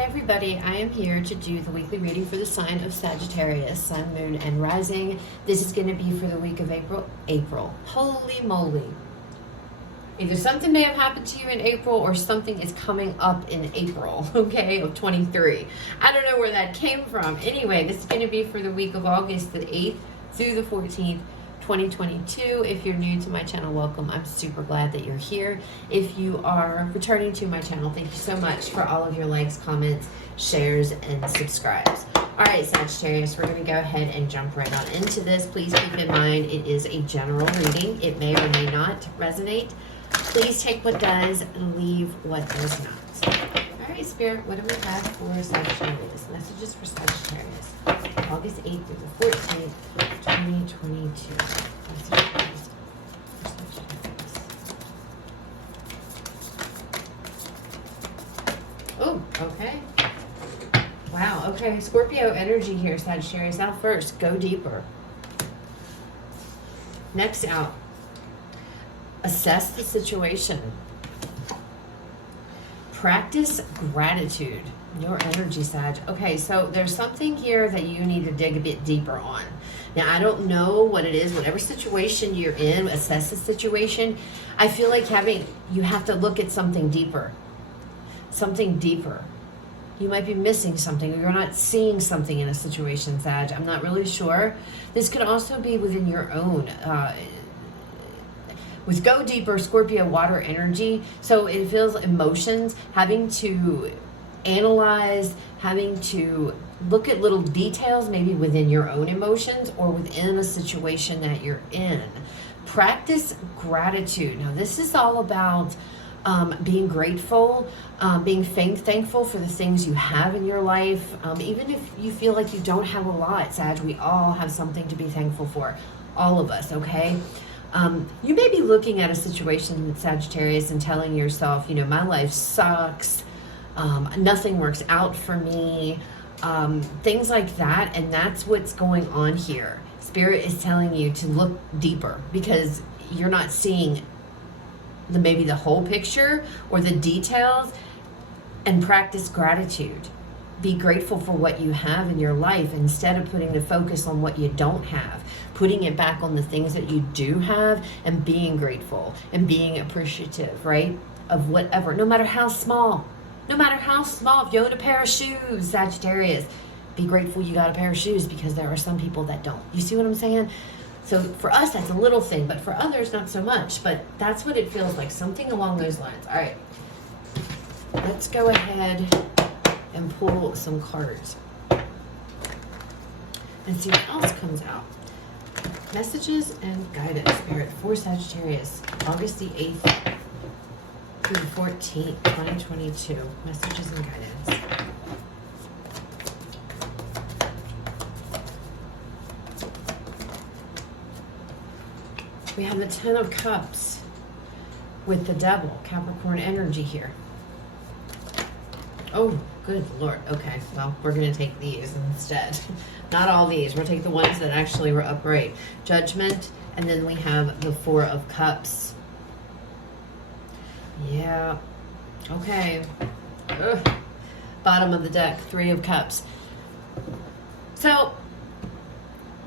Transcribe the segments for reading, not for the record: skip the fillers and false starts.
Hi everybody, I am here to do the weekly reading for the sign of Sagittarius, Sun, Moon, and Rising. This is going to be for the week of April. Holy moly. Either something may have happened to you in April or something is coming up in April, okay, of 23. I don't know where that came from. Anyway, this is going to be for the week of August the 8th through the 14th. 2022. If you're new to my channel, welcome. I'm super glad that you're here. If you are returning to my channel, thank you so much for all of your likes, comments, shares, and subscribes. All right, Sagittarius, we're going to go ahead and jump right on into this. Please keep in mind it is a general reading. It may or may not resonate. Please take what does and leave what does not. All right, Spirit, what do we have for Sagittarius? Messages for Sagittarius. August 8th through the 14th, 2022. Oh, okay. Wow, okay. Scorpio energy here, Sagittarius. Out first, go deeper. Next out, assess the situation. Practice gratitude. Your energy, Sag. Okay, so there's something here that you need to dig a bit deeper on. Now, I don't know what it is. Whatever situation you're in, assess the situation. I feel like you have to look at something deeper. Something deeper. You might be missing something, or you're not seeing something in a situation, Sag. I'm not really sure. This could also be within your own with go deeper, Scorpio, water energy. So it feels emotions, having to analyze, having to look at little details, maybe within your own emotions or within a situation that you're in. Practice gratitude. Now, this is all about being grateful, being thankful for the things you have in your life. Even if you feel like you don't have a lot, Sag, we all have something to be thankful for. All of us, okay? You may be looking at a situation with Sagittarius and telling yourself, you know, my life sucks. Nothing works out for me. Things like that. And that's what's going on here. Spirit is telling you to look deeper because you're not seeing maybe the whole picture or the details, and practice gratitude. Be grateful for what you have in your life instead of putting the focus on what you don't have. Putting it back on the things that you do have and being grateful and being appreciative, right? Of whatever, no matter how small. No matter how small. If you own a pair of shoes, Sagittarius, be grateful you got a pair of shoes because there are some people that don't. You see what I'm saying? So for us, that's a little thing, but for others, not so much. But that's what it feels like, something along those lines. All right, let's go ahead and pull some cards and see what else comes out. Messages and guidance, Spirit, for Sagittarius, August the 8th through the 14th, 2022. Messages and guidance. We have the 10 of Cups with the Devil, Capricorn energy here. Oh, good Lord. Okay, well, we're going to take these instead. Not all these. We'll take the ones that actually were upright. Judgment, and then we have the 4 of Cups. Yeah. Okay. Ugh. Bottom of the deck, 3 of Cups. So,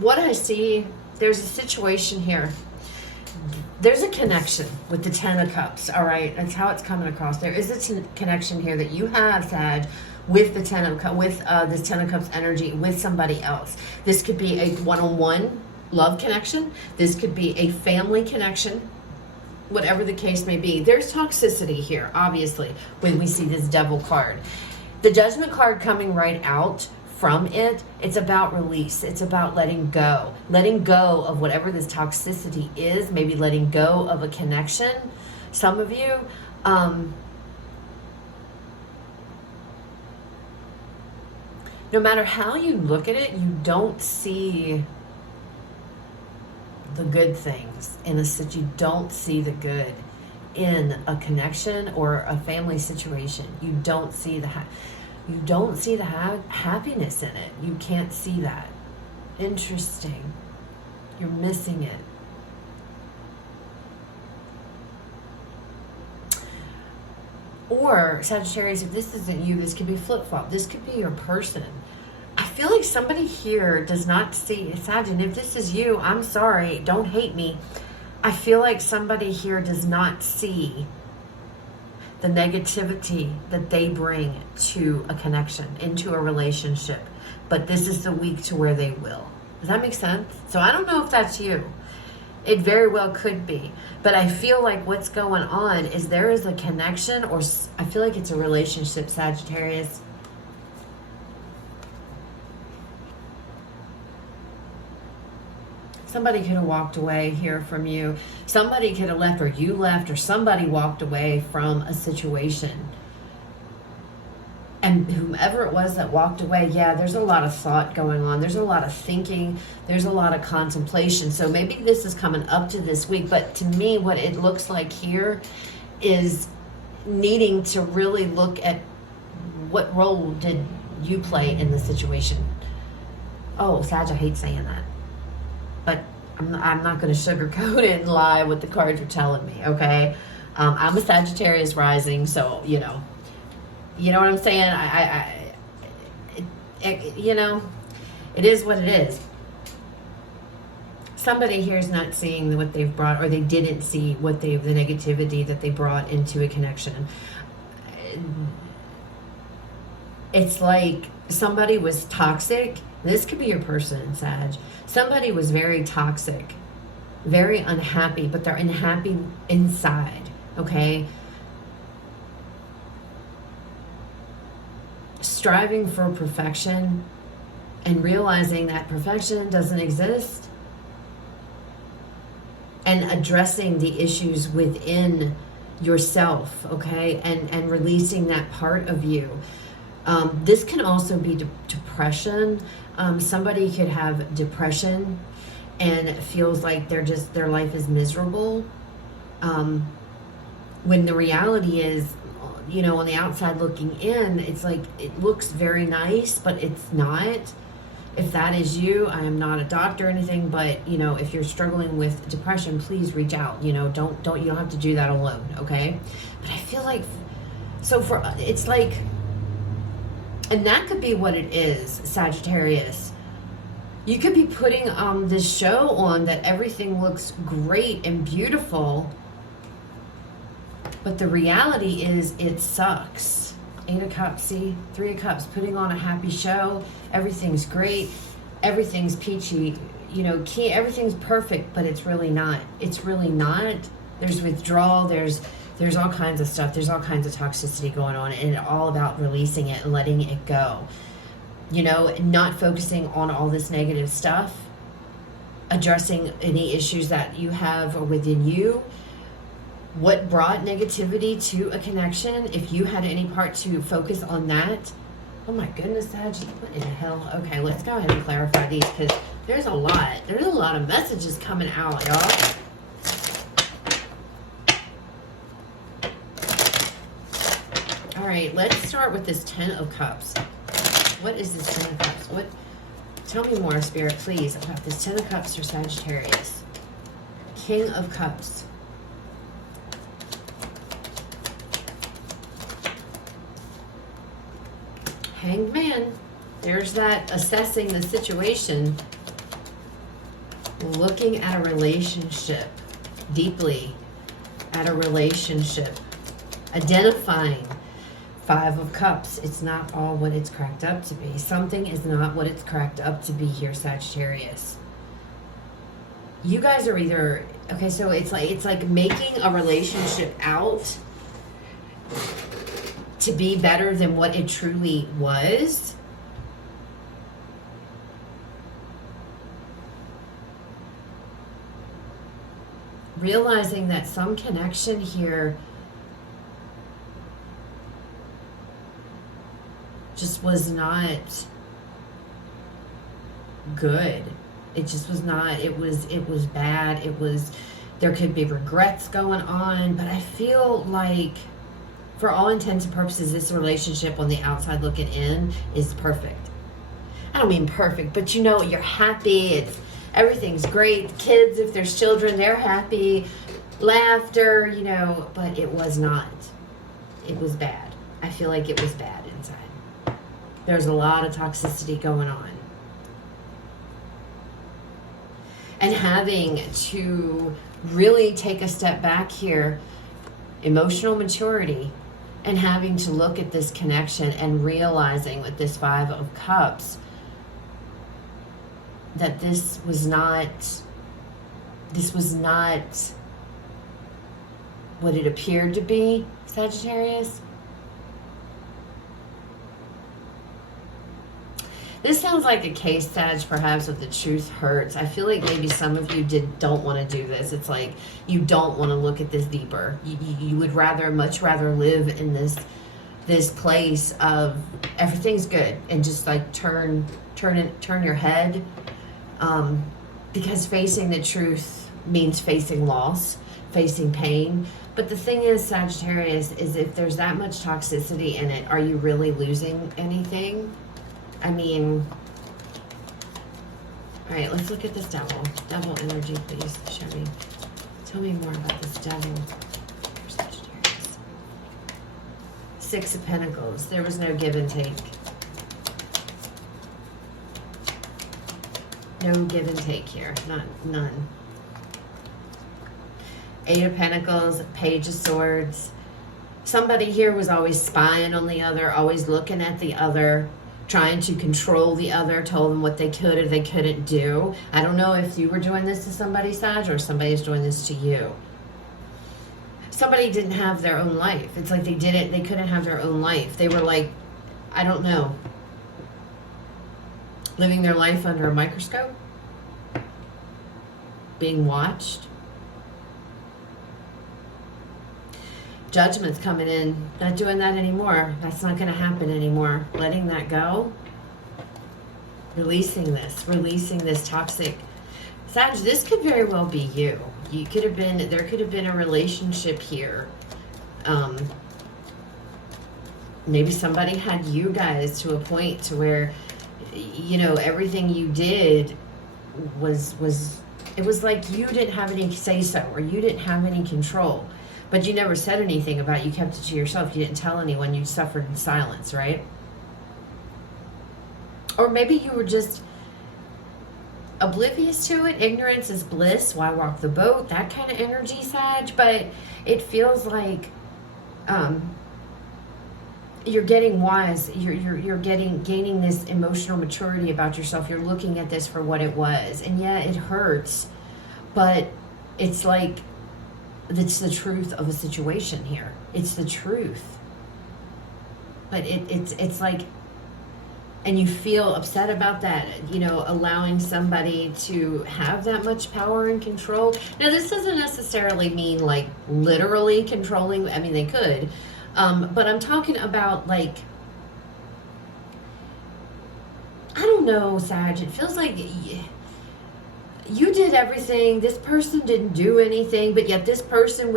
what I see, there's a situation here. There's a connection with the 10 of Cups, all right? That's how it's coming across. There is a connection here that you have, Sag, with the 10 of Cups, with this 10 of Cups energy, with somebody else. This could be a one-on-one love connection. This could be a family connection, whatever the case may be. There's toxicity here, obviously, when we see this Devil card. The Judgment card coming right out from it, it's about release. It's about letting go. Letting go of whatever this toxicity is, maybe letting go of a connection. Some of you, no matter how you look at it, you don't see the good things in a situation. You don't see the good in a connection or a family situation. You don't see the happiness in it. You can't see that. Interesting. You're missing it. Or Sagittarius, if this isn't you, this could be flip-flop. This could be your person. I feel like somebody here does not see, Sag, and if this is you, I'm sorry, don't hate me. I feel like somebody here does not see the negativity that they bring to a connection, into a relationship. But this is the week to where they will. Does that make sense? So I don't know if that's you. It very well could be. But I feel like what's going on is there is a connection, or I feel like it's a relationship, Sagittarius. Somebody could have walked away here from you. Somebody could have left, or you left, or somebody walked away from a situation. And whomever it was that walked away, yeah, there's a lot of thought going on. There's a lot of thinking. There's a lot of contemplation. So maybe this is coming up to this week. But to me, what it looks like here is needing to really look at what role did you play in the situation. Oh, Sag, I hate saying that. But I'm not going to sugarcoat it and lie what the cards are telling me, okay? I'm a Sagittarius rising, so, you know what I'm saying? It is what it is. Somebody here is not seeing what they've brought, or they didn't see the negativity that they brought into a connection. It's like somebody was toxic. This could be your person, Sag. Somebody was very toxic, very unhappy, but they're unhappy inside, okay? Striving for perfection and realizing that perfection doesn't exist, and addressing the issues within yourself, okay? And releasing that part of you. This can also be depression. Somebody could have depression and it feels like their life is miserable. When the reality is, on the outside looking in, it's like it looks very nice, but it's not. If that is you, I am not a doctor or anything, but if you're struggling with depression, please reach out. You don't have to do that alone, okay? But I feel like, it's like, and that could be what it is, Sagittarius. You could be putting this show on that everything looks great and beautiful, but the reality is it sucks. 8 of Cups, see? 3 of Cups, putting on a happy show. Everything's great. Everything's peachy. Everything's perfect, but it's really not. It's really not. There's withdrawal. There's all kinds of stuff. There's all kinds of toxicity going on, and it's all about releasing it and letting it go. Not focusing on all this negative stuff, addressing any issues that you have or within you. What brought negativity to a connection? If you had any part to focus on that. Oh my goodness, Sag, what in the hell? Okay, let's go ahead and clarify these, because there's a lot of messages coming out, y'all. All right, let's start with this 10 of Cups. What is this 10 of Cups? Tell me more, Spirit, please, about this 10 of Cups for Sagittarius. King of Cups. Hanged Man. There's that assessing the situation. Looking at a relationship. Deeply at a relationship. Identifying. 5 of Cups. It's not all what it's cracked up to be. Something is not what it's cracked up to be here, Sagittarius. You guys are either... Okay, so it's like making a relationship out to be better than what it truly was. Realizing that some connection here just was not good. It just was not. It was bad. There could be regrets going on, but I feel like, for all intents and purposes, this relationship on the outside looking in is perfect. I don't mean perfect, but you're happy. Everything's great. Kids, if there's children, they're happy. Laughter, but it was not. it was bad. I feel like it was bad inside. There's a lot of toxicity going on. And having to really take a step back here, emotional maturity, and having to look at this connection and realizing with this Five of Cups that this was not what it appeared to be, Sagittarius. This sounds like a case, Sag, perhaps, of the truth hurts. I feel like maybe some of you don't want to do this. It's like you don't want to look at this deeper. You would much rather live in this place of everything's good and just like turn your head, because facing the truth means facing loss, facing pain. But the thing is, Sagittarius, is if there's that much toxicity in it, are you really losing anything? I mean, all right, let's look at this devil. Devil energy, please. Show me. Tell me more about this devil. Sagittarius. Six of Pentacles. There was no give and take. No give and take here. None. Eight of Pentacles, Page of Swords. Somebody here was always spying on the other, always looking at the other, trying to control the other, told them what they could or they couldn't do. I don't know if you were doing this to somebody, Sag, or somebody's doing this to you. Somebody didn't have their own life. It's like they couldn't have their own life. They were like, I don't know, living their life under a microscope, being watched. Judgment's coming in. Not doing that anymore. That's not going to happen anymore. Letting that go. Releasing this toxic. Sag, this could very well be you. There could have been a relationship here. Maybe somebody had you guys to a point to where, you know, everything you did was it was like you didn't have any say-so, or you didn't have any control. But you never said anything about it. You kept it to yourself. You didn't tell anyone. You suffered in silence, right? Or maybe you were just oblivious to it. Ignorance is bliss. Why walk the boat? That kind of energy, Sag. But it feels like you're getting wise. You're gaining this emotional maturity about yourself. You're looking at this for what it was. And yeah, it hurts. But it's like, it's the truth of a situation here. It's the truth. But it's like, and you feel upset about that, you know, allowing somebody to have that much power and control. Now, this doesn't necessarily mean like literally controlling. I mean, they could. But I'm talking about like, I don't know, Sag. It feels like you did everything. This person didn't do anything, but yet this person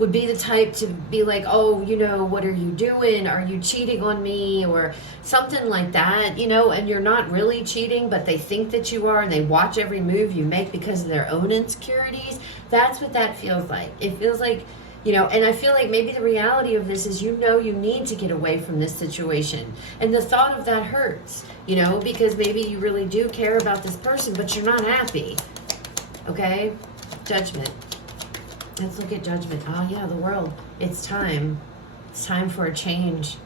would be the type to be like, oh, you know, what are you doing? Are you cheating on me? Or something like that, you know, and you're not really cheating, but they think that you are, and they watch every move you make because of their own insecurities. That's what that feels like. It feels like, you know, and I feel like maybe the reality of this is, you know, you need to get away from this situation. And the thought of that hurts, you know, because maybe you really do care about this person, but you're not happy. Okay? Judgment. Let's look at Judgment. Oh, yeah, the world. It's time. It's time for a change.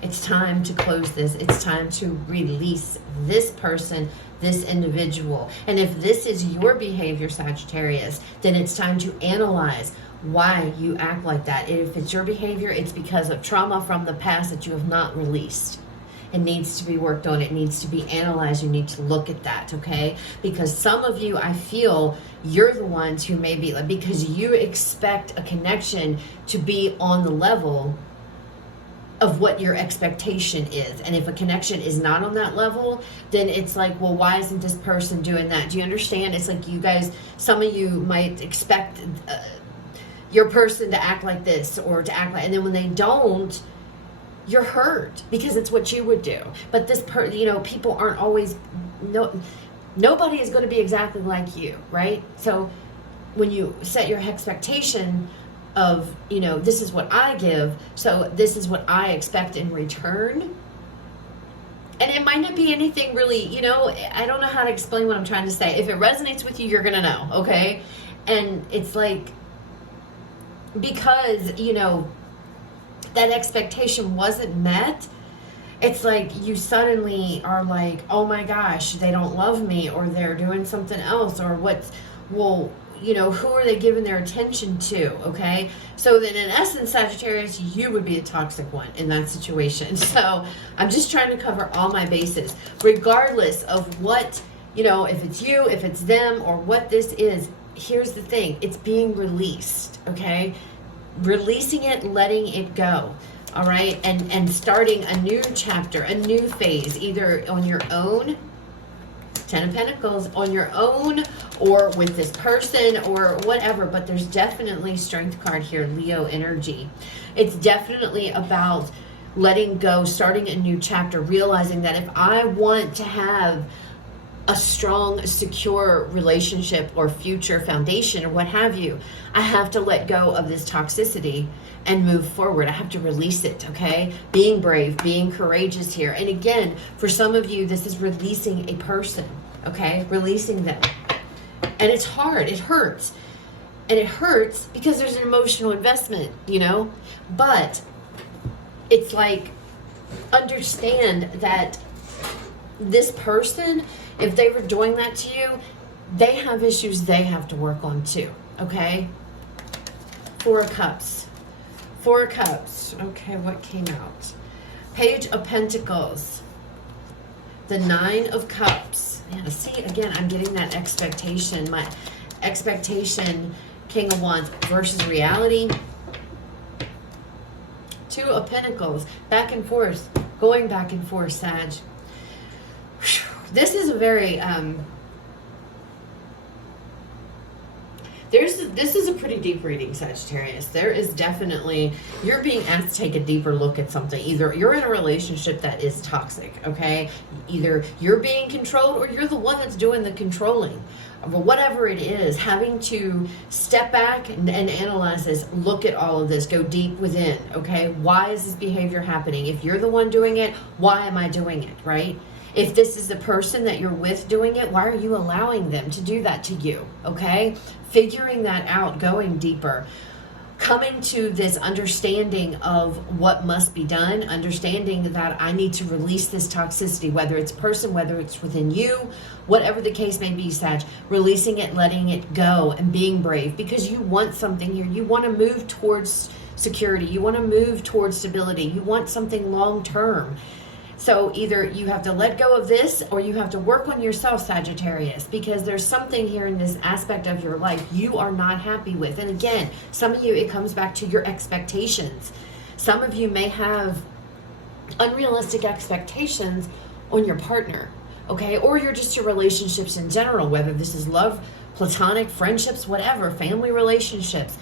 It's time to close this. It's time to release this person, this individual. And if this is your behavior, Sagittarius, then it's time to analyze why you act like that. If it's your behavior, it's because of trauma from the past that you have not released. It needs to be worked on. It needs to be analyzed. You need to look at that, okay? Because some of you, I feel, you're the ones who may be, because you expect a connection to be on the level of what your expectation is. And if a connection is not on that level, then it's like, well, why isn't this person doing that? Do you understand? It's like you guys, some of you might expect your person to act like this or to act like, and then when they don't, you're hurt because it's what you would do. But this you know, people aren't always, nobody is going to be exactly like you, right? So when you set your expectation of, this is what I give, so this is what I expect in return. And it might not be anything really, I don't know how to explain what I'm trying to say. If it resonates with you, you're going to know, okay? And it's like, because, that expectation wasn't met, it's like you suddenly are like, oh my gosh, they don't love me, or they're doing something else, or who are they giving their attention to, okay? So then in essence, Sagittarius, you would be a toxic one in that situation. So I'm just trying to cover all my bases, regardless of what, if it's you, if it's them, or what this is. Here's the thing, it's being released, okay? Releasing it, letting it go, all right? And starting a new chapter, a new phase, either on your own, 10 of Pentacles, on your own, or with this person, or whatever. But there's definitely Strength card here, Leo energy. It's definitely about letting go, starting a new chapter, realizing that if I want to have a strong, secure relationship or future foundation or what have you, I have to let go of this toxicity and move forward. I have to release it, okay? Being brave, being courageous here. And again, for some of you, this is releasing a person, okay? Releasing them. And it's hard, it hurts. And it hurts because there's an emotional investment, But it's like, understand that this person, if they were doing that to you, they have issues they have to work on too, okay? 4 of Cups. 4 of Cups. Okay, what came out? Page of Pentacles. The 9 of Cups. Yeah, see, again, I'm getting that expectation. My expectation, King of Wands versus reality. 2 of Pentacles. Back and forth. Going back and forth, Sag. This is a very, this is a pretty deep reading, Sagittarius. There is definitely, you're being asked to take a deeper look at something. Either you're in a relationship that is toxic, okay? Either you're being controlled or you're the one that's doing the controlling. But whatever it is, having to step back and analyze this, look at all of this, go deep within, okay? Why is this behavior happening? If you're the one doing it, why am I doing it, right? If this is the person that you're with doing it, why are you allowing them to do that to you, okay? Figuring that out, going deeper, coming to this understanding of what must be done, understanding that I need to release this toxicity, whether it's person, whether it's within you, whatever the case may be, Sag, releasing it, letting it go, and being brave, because you want something here. You want to move towards security. You want to move towards stability. You want something long-term. So either you have to let go of this or you have to work on yourself, Sagittarius, because there's something here in this aspect of your life you are not happy with. And again, some of you, it comes back to your expectations. Some of you may have unrealistic expectations on your partner, okay? Or you're just your relationships in general, whether this is love, platonic, friendships, whatever, family relationships.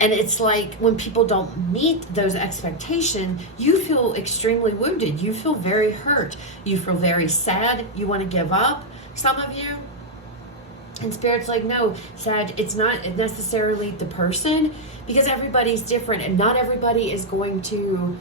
And it's like when people don't meet those expectations, you feel extremely wounded. You feel very hurt. You feel very sad. You want to give up, some of you. And Spirit's like, no, Sag, it's not necessarily the person, because everybody's different and not everybody is going to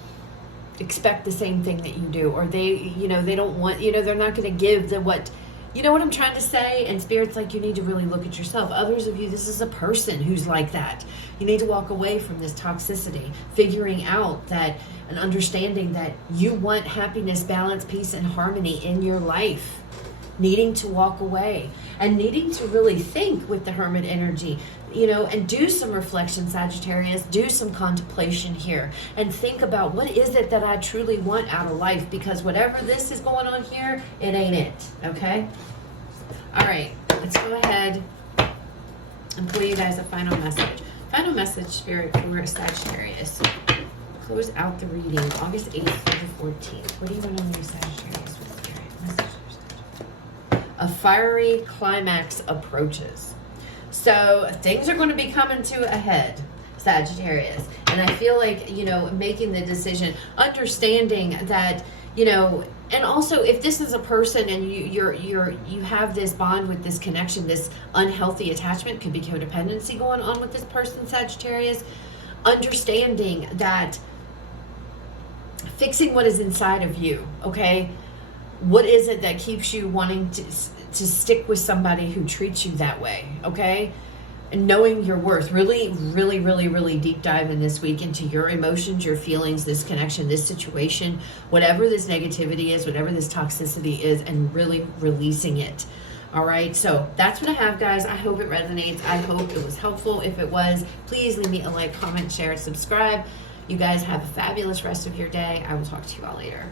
expect the same thing that you do. Or they, they don't want, they're not going to give the what... You know what I'm trying to say? And Spirit's like, you need to really look at yourself. Others of you, this is a person who's like that. You need to walk away from this toxicity, figuring out that and understanding that you want happiness, balance, peace, and harmony in your life. Needing to walk away and needing to really think with the Hermit energy, and do some reflection, Sagittarius, do some contemplation here and think about what is it that I truly want out of life, because whatever this is going on here, it ain't it, okay? All right, let's go ahead and pull you guys a final message. Final message, Spirit, for Sagittarius. Close out the reading, August 8th through the 14th. What do you want on your Sagittarius with Spirit? Message for Sagittarius. A fiery climax approaches. So things are going to be coming to a head, Sagittarius. And I feel like, making the decision, understanding that, and also if this is a person and you have this bond with this connection, this unhealthy attachment, could be codependency going on with this person, Sagittarius. understanding that fixing what is inside of you, okay? What is it that keeps you wanting to stick with somebody who treats you that way, okay? And knowing your worth. Really, really, really, really deep dive in this week into your emotions, your feelings, this connection, this situation, whatever this negativity is, whatever this toxicity is, and really releasing it. All right, so that's what I have, guys. I hope it resonates. I hope it was helpful. If it was, please leave me a like, comment, share, subscribe. You guys have a fabulous rest of your day. I will talk to you all later.